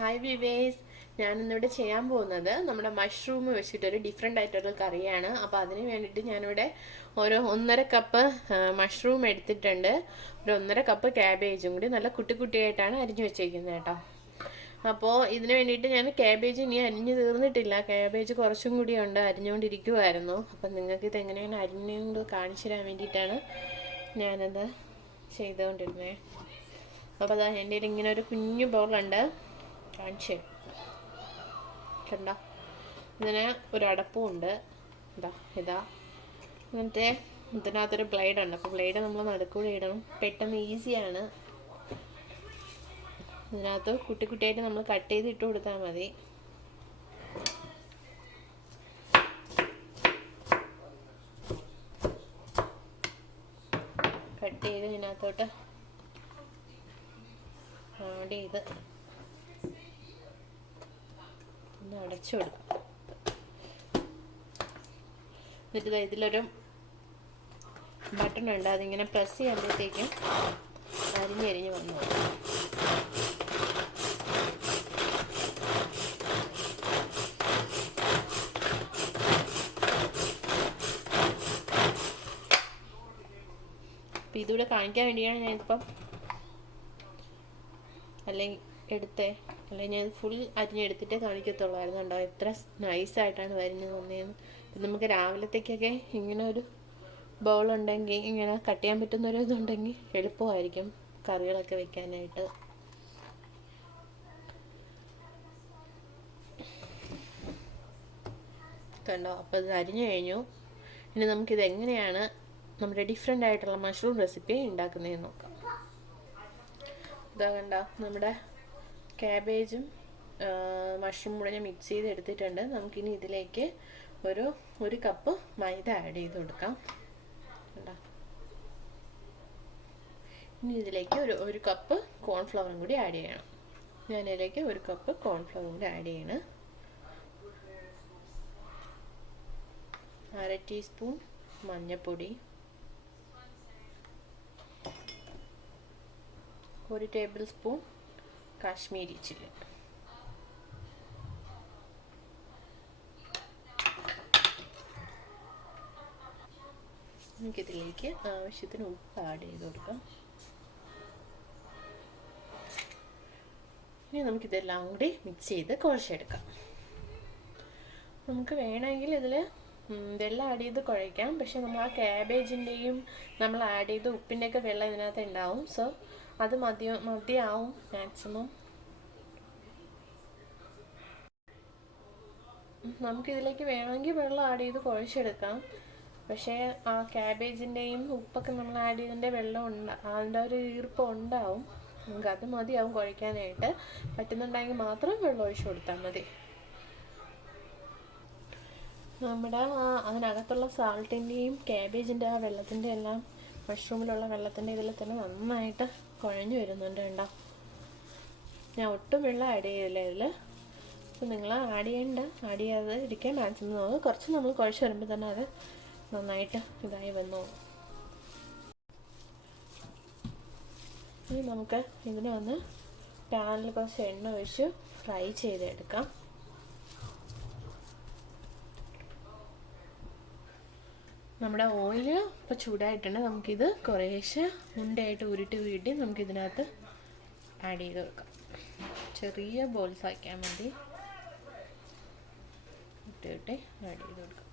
Hi വിവേസ്, ഞാനിന്നിവിടെ ചെയ്യാൻ പോകുന്നത് നമ്മുടെ മഷ്റൂം വെച്ചിട്ടൊരു ഡിഫറെൻ്റ് ആയിട്ടൊരു കറിയാണ്. അപ്പോൾ അതിന് വേണ്ടിയിട്ട് ഞാനിവിടെ ഒരു 1.5 കപ്പ് മഷ്റൂം എടുത്തിട്ടുണ്ട്. ഒരു 1.5 കപ്പ് ക്യാബേജും കൂടി നല്ല കുട്ടി കുട്ടിയായിട്ടാണ് അരിഞ്ഞു വെച്ചേക്കുന്നത് കേട്ടോ. അപ്പോൾ ഇതിന് വേണ്ടിയിട്ട് ഞാൻ ക്യാബേജ് ഇനി അരിഞ്ഞു തീർന്നിട്ടില്ല. ക്യാബേജ് കുറച്ചും കൂടി ഉണ്ട്, അരിഞ്ഞുകൊണ്ടിരിക്കുമായിരുന്നു. അപ്പം നിങ്ങൾക്ക് ഇതെങ്ങനെയാണ് അരിഞ്ഞത് കാണിച്ചു തരാൻ വേണ്ടിയിട്ടാണ് ഞാനത് ചെയ്തുകൊണ്ടിരുന്നത്. അപ്പോൾ അതാ എൻ്റെ കയ്യിൽ ഇങ്ങനെ ഒരു കുഞ്ഞു ബൗളുണ്ട്, കാണിച്ചു കണ്ടോ. ഇതിന് ഒരു അടപ്പും ഉണ്ട്, ഇതാ. എന്നിട്ട് ഇതിനകത്തൊരു ബ്ലേഡ് ഉണ്ട്. അപ്പോൾ ബ്ലേഡ് നമ്മൾ നടുക്കൂടെ ഇടണം, പെട്ടെന്ന് ഈസിയാണ്. ഇതിനകത്ത് കുട്ടി കുട്ടിയായിട്ട് നമ്മൾ കട്ട് ചെയ്ത് ഇട്ട് കൊടുത്താൽ മതി. കട്ട് ചെയ്ത് ഇതിനകത്തോട്ട് ആഡ് ചെയ്ത് ഒന്ന് അടച്ചു കൊടുക്കും. എന്നിട്ട് ഇതിലൊരു ബട്ടൺ ഉണ്ട്, അതിങ്ങനെ പ്രസ് ചെയ്യുമ്പോഴത്തേക്കും അരിഞ്ഞരിഞ്ഞ് വന്നു. അപ്പം ഇതുകൂടെ കാണിക്കാൻ വേണ്ടിയാണ് ഞാനിപ്പം അല്ലെങ്കിൽ ഞാൻ ഫുൾ അരിഞ്ഞെടുത്തിട്ടേ കാണിക്കത്തുള്ളായിരുന്നു. കണ്ടോ എത്ര നൈസായിട്ടാണ് വരിഞ്ഞ് വന്നതെന്ന്. ഇപ്പം നമുക്ക് രാവിലത്തേക്കൊക്കെ ഇങ്ങനെ ഒരു ബൗളുണ്ടെങ്കിൽ, ഇങ്ങനെ കട്ട് ചെയ്യാൻ പറ്റുന്നൊരു ഇതുണ്ടെങ്കിൽ എളുപ്പമായിരിക്കും കറികളൊക്കെ വെക്കാനായിട്ട്. കണ്ടോ, അപ്പോൾ ഇത് അരിഞ്ഞു കഴിഞ്ഞു. ഇനി നമുക്കിത് എങ്ങനെയാണ് നമ്മുടെ ഡിഫറെൻ്റ് ആയിട്ടുള്ള മഷ്റൂം റെസിപ്പി ഉണ്ടാക്കുന്നതെന്ന് നോക്കാം. ഇതാ കണ്ടോ, നമ്മുടെ ക്യാബേജും മഷ്റൂം കൂടെ ഞാൻ മിക്സ് ചെയ്ത് എടുത്തിട്ടുണ്ട്. നമുക്കിനി ഇതിലേക്ക് ഒരു കപ്പ് മൈദ ആഡ് ചെയ്ത് കൊടുക്കാം. കണ്ടോ, ഇനി ഇതിലേക്ക് ഒരു കപ്പ് കോൺഫ്ലവറും കൂടി ആഡ് ചെയ്യണം. ഞാനിതിലേക്ക് ഒരു കപ്പ് കോൺഫ്ലവറും കൂടി ആഡ് ചെയ്യണം. 1/2 ടീസ്പൂൺ മഞ്ഞൾപ്പൊടി, 1 ടേബിൾ സ്പൂൺ കാശ്മീരി ചില്ലി, നമുക്കിതിലേക്ക് ആവശ്യത്തിന് ഉപ്പ് ആഡ് ചെയ്ത് കൊടുക്കാം. ഇനി നമുക്കിതെല്ലാം കൂടി മിക്സ് ചെയ്ത് കുഴച്ചെടുക്കാം. നമുക്ക് വേണമെങ്കിൽ ഇതിൽ വെള്ളം ആഡ് ചെയ്ത് കുഴയ്ക്കാം, പക്ഷെ നമ്മൾ ആ ക്യാബേജിൻ്റെയും നമ്മൾ ആഡ് ചെയ്ത് ഉപ്പിൻ്റെയൊക്കെ വെള്ളം ഇതിനകത്ത് ഉണ്ടാവും. സോ അത് മതിയാവും മാക്സിമം. നമുക്കിതിലേക്ക് വേണമെങ്കിൽ വെള്ളം ആഡ് ചെയ്ത് കുഴച്ചെടുക്കാം, പക്ഷേ ആ ക്യാബേജിൻ്റെയും ഉപ്പൊക്കെ നമ്മൾ ആഡ് ചെയ്തതിൻ്റെ വെള്ളം അതിൻ്റെ ഒരു ഈർപ്പം ഉണ്ടാവും. നമുക്കത് മതിയാവും കുഴയ്ക്കാനായിട്ട്. പറ്റുന്നുണ്ടെങ്കിൽ മാത്രം വെള്ളം ഒഴിച്ചു കൊടുത്താൽ മതി. നമ്മുടെ അതിനകത്തുള്ള സാൾട്ടിൻ്റെയും ക്യാബേജിൻ്റെ ആ വെള്ളത്തിൻ്റെ എല്ലാം മഷ്റൂമിലുള്ള വെള്ളത്തിൻ്റെ ഇതിൽ തന്നെ നന്നായിട്ട് കുഴഞ്ഞു വരുന്നുണ്ട്. കണ്ടോ, ഞാൻ ഒട്ടും വെള്ളം ആഡ് ചെയ്തില്ല ഇതിൽ. അപ്പോൾ നിങ്ങൾ ആഡ് ചെയ്യാതെ ഇരിക്കാൻ മാക്സിമം നോക്കുക. കുറച്ച് നമ്മൾ കുഴച്ച് വരുമ്പോൾ തന്നെ അത് നന്നായിട്ട് ഇതായി വന്നു. ഇനി നമുക്ക് ഇതിനെ ഒന്ന് പാനിൽ കുറച്ച് എണ്ണ ഒഴിച്ച് ഫ്രൈ ചെയ്തെടുക്കാം. നമ്മുടെ ഓയിൽ ഇപ്പോൾ ചൂടായിട്ടുണ്ട്. നമുക്കിത് കുറേശ്ശെ ഉണ്ടയായിട്ട് ഉരുട്ടി നമുക്കിതിനകത്ത് ആഡ് ചെയ്ത് വെക്കാം. ചെറിയ ബോൾസ് ആക്കിയാൽ മതി. ഇട്ട് ആഡ് ചെയ്ത് കൊടുക്കാം.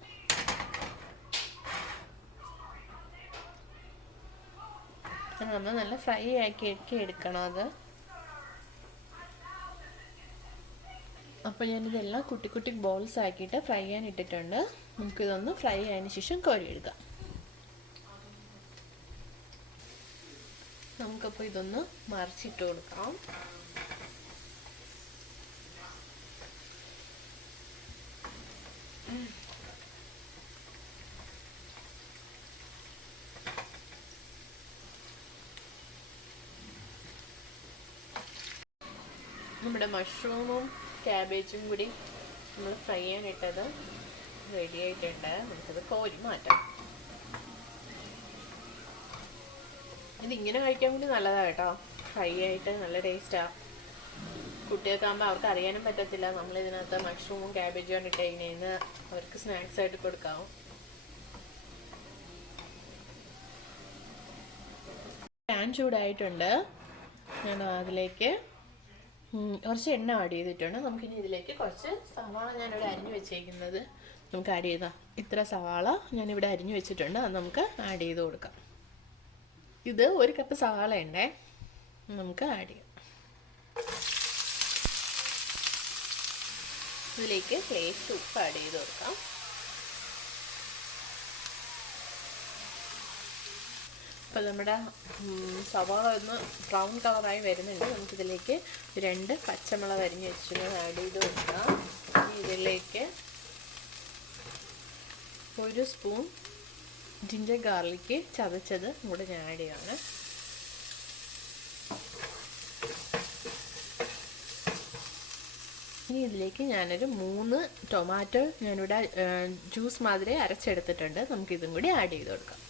നമ്മൾ നല്ല ഫ്രൈ ആക്കി എടുക്കണം അത്. അപ്പോൾ ഞാനിതെല്ലാം കുട്ടി കുട്ടി ബോൾസ് ആക്കിയിട്ട് ഫ്രൈ ചെയ്യാൻ ഇട്ടിട്ടുണ്ട്. നമുക്കിതൊന്ന് ഫ്രൈ ആയതിനു ശേഷം കോരിയെടുക്കാം. നമുക്കപ്പോൾ ഇതൊന്ന് മറിച്ചിട്ട് കൊടുക്കാം. നമ്മുടെ മഷ്റൂമും ക്യാബേജും കൂടി നമ്മൾ ഫ്രൈ ചെയ്യാനിട്ടത് റെഡി ആയിട്ടുണ്ട്. നമുക്കത് കോരി മാറ്റാം. ഇതിങ്ങനെ കഴിക്കാൻ വേണ്ടി നല്ലതാണ് കേട്ടോ. ഫ്രൈ ആയിട്ട് നല്ല ടേസ്റ്റാണ്. കുട്ടികൾക്കാകുമ്പോൾ അവർക്ക് അറിയാനും പറ്റത്തില്ല നമ്മളിതിനകത്ത് മഷ്റൂമും ക്യാബേജും ഇട്ടേക്കുന്നതിന്. അവർക്ക് സ്നാക്സ് ആയിട്ട് കൊടുക്കാം. പാൻ ചൂടായിട്ടുണ്ട്. ഞാൻ അതിലേക്ക് കുറച്ച് എണ്ണ ആഡ് ചെയ്തിട്ടുണ്ട്. നമുക്കിനി ഇതിലേക്ക് കുറച്ച് സവാള ഞാനിവിടെ അരിഞ്ഞു വെച്ചേക്കുന്നത് നമുക്ക് ആഡ് ചെയ്താൽ. ഇത്ര സവാള ഞാനിവിടെ അരിഞ്ഞു വെച്ചിട്ടുണ്ട്. അത് നമുക്ക് ആഡ് ചെയ്ത് കൊടുക്കാം. ഇത് 1 കപ്പ് സവാള ഉണ്ടേ, നമുക്ക് ആഡ് ചെയ്യാം. ഇതിലേക്ക് ലേശം ഉപ്പ് ആഡ് ചെയ്ത് കൊടുക്കാം. അപ്പോൾ നമ്മുടെ സവാള ഒന്ന് ബ്രൗൺ കളറായി വരുന്നുണ്ട്. നമുക്കിതിലേക്ക് 2 പച്ചമുളക് അരിഞ്ഞ് വെച്ചിട്ട് ആഡ് ചെയ്ത് കൊടുക്കാം. ഇതിലേക്ക് 1 സ്പൂൺ ജിഞ്ചർ ഗാർലിക്ക് ചതച്ചത് കൂടെ ഞാൻ ആഡ് ചെയ്യാണ്. ഇനി ഇതിലേക്ക് ഞാനൊരു 3 ടൊമാറ്റോ ഞാനിവിടെ ജ്യൂസ് മാതിരി അരച്ചെടുത്തിട്ടുണ്ട്. നമുക്കിതും കൂടി ആഡ് ചെയ്ത് കൊടുക്കാം.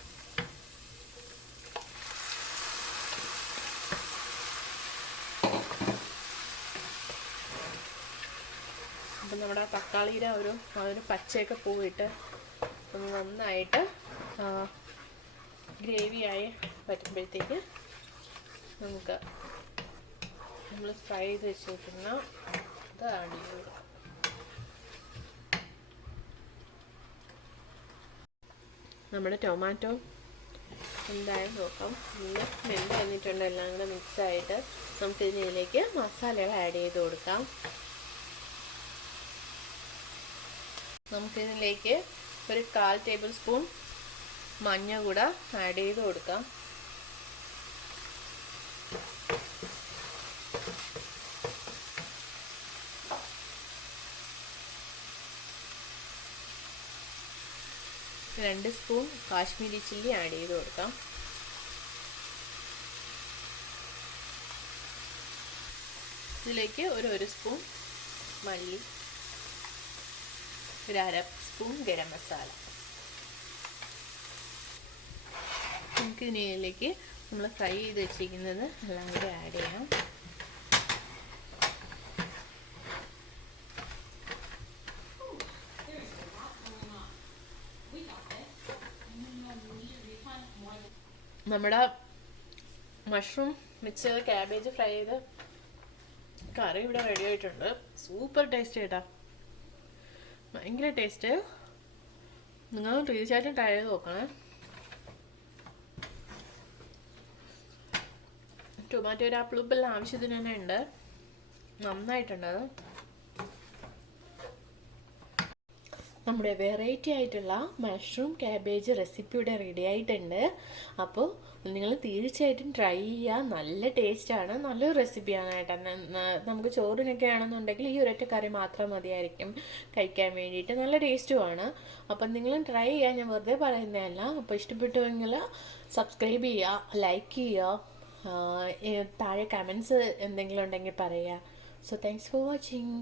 അപ്പം നമ്മുടെ തക്കാളിയുടെ ഒരു പച്ചയൊക്കെ പോയിട്ട് ഒന്ന് നന്നായിട്ട് ഗ്രേവിയായി വരുമ്പോഴത്തേക്ക് നമുക്ക് നമ്മൾ ഫ്രൈ ചെയ്ത് വെച്ചിരിക്കുന്ന ഇത് ആഡ് ചെയ്ത് കൊടുക്കാം. നമ്മുടെ ടൊമാറ്റോ എന്തായാലും നോക്കാം. നല്ല വെന്ത് കഴിഞ്ഞിട്ടുണ്ട്. എല്ലാം കൂടെ മിക്സായിട്ട് നമുക്കിതിലേക്ക് മസാലകൾ ആഡ് ചെയ്ത് കൊടുക്കാം. നമുക്കിതിലേക്ക് ഒരു 1/4 ടേബിൾ സ്പൂൺ മഞ്ഞ കൂടെ ആഡ് ചെയ്ത് കൊടുക്കാം. രണ്ട് സ്പൂൺ കാശ്മീരി ചില്ലി ആഡ് ചെയ്ത് കൊടുക്കാം. ഇതിലേക്ക് ഒരു സ്പൂൺ മല്ലി, 1/2 സ്പൂൺ ഗരം മസാല. നമുക്ക് ഇതിലേക്ക് നമ്മൾ ഫ്രൈ ചെയ്ത് വെച്ചിരിക്കുന്നത് എല്ലാം കൂടി ആഡ് ചെയ്യാം. നമ്മുടെ മഷ്റൂം മിക്സ് ചെയ്ത് ക്യാബേജ് ഫ്രൈ ചെയ്ത് കറി ഇവിടെ റെഡി ആയിട്ടുണ്ട്. സൂപ്പർ ടേസ്റ്റ് കേട്ടോ, ഭയങ്കര ടേസ്റ്റ്. നിങ്ങൾ തീർച്ചയായിട്ടും ട്രൈ ചെയ്ത് നോക്കണേ. ടൊമാറ്റോയുടെ ആ പുളിപ്പെല്ലാം ആവശ്യത്തിന് തന്നെ ഉണ്ട്, നന്നായിട്ടുണ്ട്. അത് നമ്മുടെ വെറൈറ്റി ആയിട്ടുള്ള മഷ്റൂം ക്യാബേജ് റെസിപ്പി ഇവിടെ റെഡി ആയിട്ടുണ്ട്. അപ്പോൾ നിങ്ങൾ തീർച്ചയായിട്ടും ട്രൈ ചെയ്യുക. നല്ല ടേസ്റ്റാണ്, നല്ലൊരു റെസിപ്പിയാണ് കേട്ടോ. നമുക്ക് ചോറിനൊക്കെ ആണെന്നുണ്ടെങ്കിൽ ഈ ഒരൊറ്റ കറി മാത്രം മതിയായിരിക്കും കഴിക്കാൻ വേണ്ടിയിട്ട്. നല്ല ടേസ്റ്റുമാണ്. അപ്പം നിങ്ങളും ട്രൈ ചെയ്യുക, ഞാൻ വെറുതെ പറയുന്നതല്ല. അപ്പോൾ ഇഷ്ടപ്പെട്ടുവെങ്കിൽ സബ്സ്ക്രൈബ് ചെയ്യുക, ലൈക്ക് ചെയ്യുക, താഴെ കമൻസ് എന്തെങ്കിലും ഉണ്ടെങ്കിൽ പറയുക. So thanks for watching.